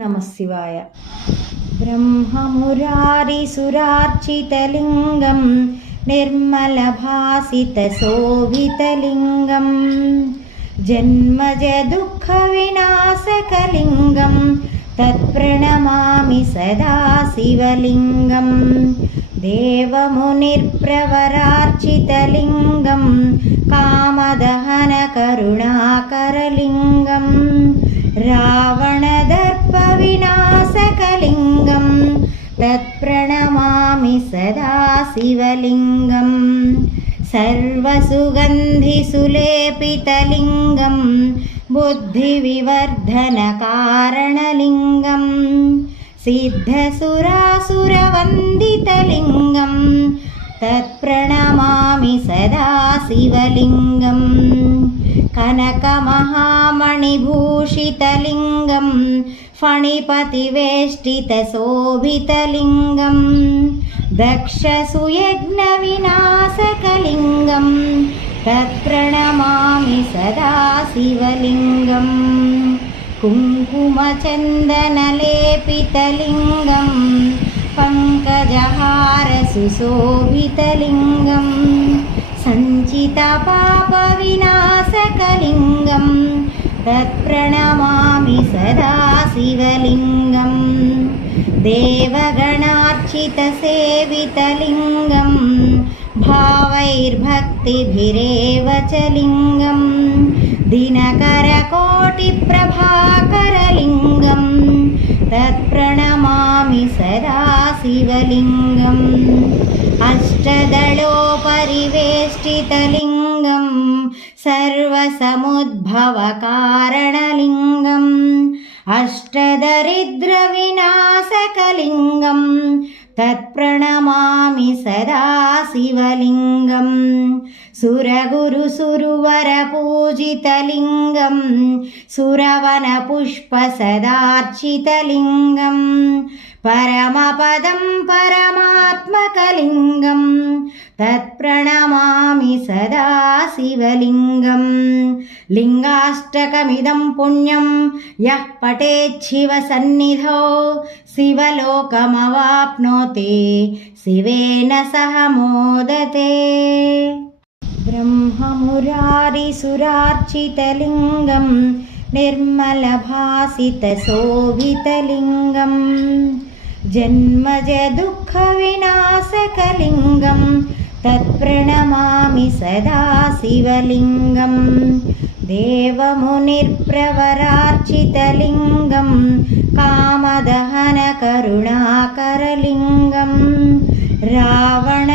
നമഃശിവായ. ബ്രഹ്മമുരാരിസുരാർച്ചിതലിംഗം നിർമ്മലഭാസിതശോഭിതലിംഗം ജന്മജദുഃഖവിനാശകലിംഗം തത്പ്രണമാമി സദാ ശിവലിംഗം ദേവമുനിർപ്രവരാർച്ചിതലിംഗം കാമദഹനകരുണാകരലിംഗം രാവണദർപ്പവിനാശകലിംഗം തത്പ്രണമാമി സദാ ശിവലിംഗം സർവസുഗന്ധിസുലേപിതലിംഗം ബുദ്ധിവിവർധനകാരണലിംഗം സിദ്ധസുരാസുരവന്ദിതലിംഗം തത്പ്രണമാമി സദാ ശിവലിംഗം കനകമഹാമണിഭൂഷിതലിംഗം ഫണിപതിവേഷ്ടിതശോഭിതലിംഗം ദക്ഷസുയജ്ഞവിനാശകലിംഗം തത്പ്രണമാമി സദാ ശിവലിംഗം കുങ്കുമചന്ദനലേപിതലിംഗം പങ്കജഹാരസുശോഭിതലിംഗം സഞ്ചിതപാപവിനാശകലിംഗം തത്പ്രണമാമി സദാ ശിവലിംഗം ദേവഗണാർച്ചിതസേവിതലിംഗം ഭാവൈർഭക്തിഭിരേവ ച ലിംഗം ദിനകരകോട്ടിപ്രഭാകരലിംഗം തത്പ്രണമാമി സദാ ശിവലിംഗം അഷ്ടദളോപരിവേഷ്ടിതലിംഗം സർവസമുദ്ഭവകാരണലിംഗം അഷ്ടദരിദ്രവിനാശകലിംഗം തത്പ്രണമാമി സദാ ശിവലിംഗം സുരഗുരുസുരുവരപൂജിതലിംഗം സുരവനപുഷ്പസദാർച്ചിതലിംഗം പരമപദം പരമാത്മകലിംഗം തത്പ്രണമാമി സദാ ശിവലിംഗം ലിംഗാഷ്ടകമിദം പുണ്യം യഃ പഠേच्छിവസന്നിധौ ശിവലോകമവാപ്നോതി ശിവേന സഹ മോദത്തെ. ബ്രഹ്മമുരാരിസുരാർച്ചിതലിംഗം നിർമ്മലഭാസിതശോഭിതലിംഗം ജന്മജദുഃഖവിനാശകലിംഗം തത്പ്രണമാമി സദാ ശിവലിംഗം ദേവമുനിർപ്രവരാർച്ചിതലിംഗം കാമദഹനകരുണാകരലിംഗം രാവണ